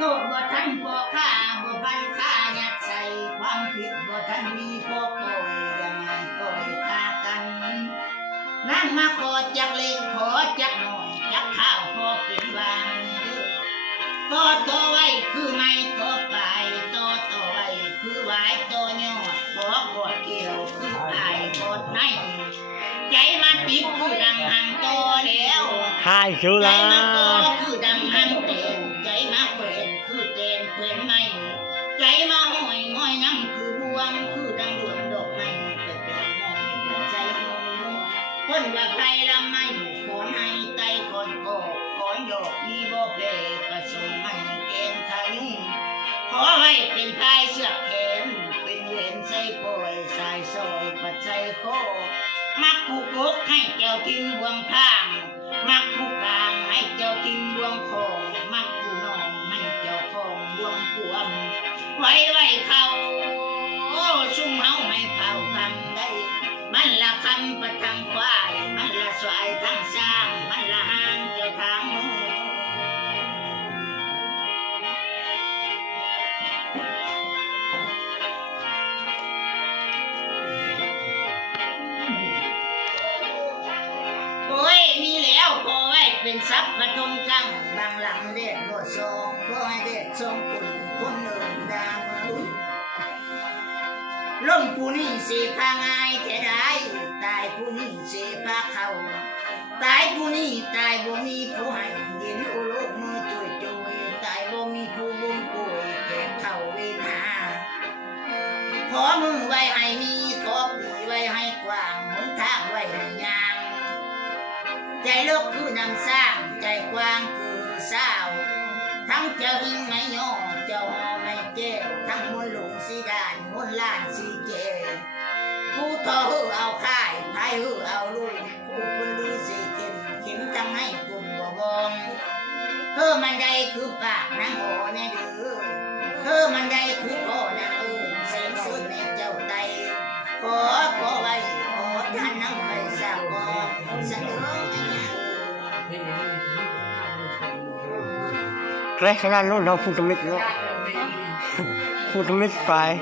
โทษบ่ทันบ่ฆ่าบ่พันฆ่ายัดใส่ความผิดบ่ทันมีพวกโอยยังไงก็ฆ่ากันนั่งมาขอจักเล็กขอจักหน่อยจักข้าวพอเป็นวางก็ต่อไว้คือไม่ต่อไปต่อไว้คือไว้ต่อยอดขอกอดเกี่ยวคือไอ้กอดในใจมาติดคือดังหันโตแล้ว hai chú ใจ là มาโตคือดังหันเต็นใจมาเขวนคือเต็นเขวนไม่ใจมาห้อยห้อยน้ำคือบวงคือดังดวงดอกไม้แต่เป็นมองหัวใจคนว่าใครละไม่ขอให้ไตคนโกขอหยอกมีบ่เพลประสงค์ให้เกณฑ์ขายุ่งขอให้เป็นพายเสือกแขนเป็นเวนใส่โกยสายซอยปัดใจโคมักผู้กกให้เจ้าทิ้งบวงทางมักผู้กลางให้เจ้าทิ้งบวงคองมักผู้น้องให้เจ้าคองบวงปวมไว้เขาชุ่มเฮาไม่เผาพังได้มันละคำประทังควายมันละสวยทั้งสร้างมันละหางเจ้าทางมือโอ้ยมีแล้วขอไว้เป็นทรัพย์ประทมจังบางหลังเด็ดบททรงขอให้เด็ดทรงคุณคนอื่นดามือล่มผู้นี้เสียพาง่ายแค่ได้ตายผู้นี้เสียพาเขาตายผู้นี้ตายบ่มีผู้ให้ดินอุลุมือจุยตายบ่มีผู้บุญป่วยแก่เข้าเวรหาขอมือไว้ให้มีขอปีไว้ให้กว้างหนทางไว้ให้ยางใจลกคือนำสร้างใจกว้างคือสาวทั้งเจ้าหิงไม่ย่อเจ้าหอไม่เจ้ทั้งมนหลงสีด่านมนล้านสีเจผู้ต่อหือเอาค่ายพายหือเอาลุยผู้คนลือสีเข็มทั้งให้กลุ่มบ่บองมันใดคือปากนางโอในดื้อมันใดคือพ่อนางอื่นเสียงสุดในเจ้าไตขอไว้ขอท่านนั่งไปสาวก่อนเสนอcái khả nó đâu phun mít nữa phun mít phải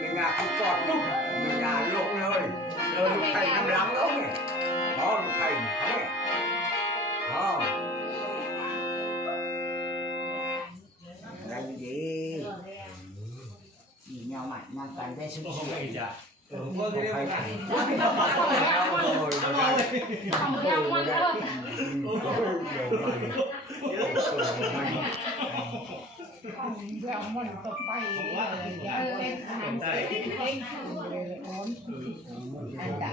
người nhà cũng còn lúc người nhà lộn lời lúc thầy nằm lắng đó này đó lúc thầy này đó đây gì nhau mặt mang phải đây xuốngมันตกไปอันจะ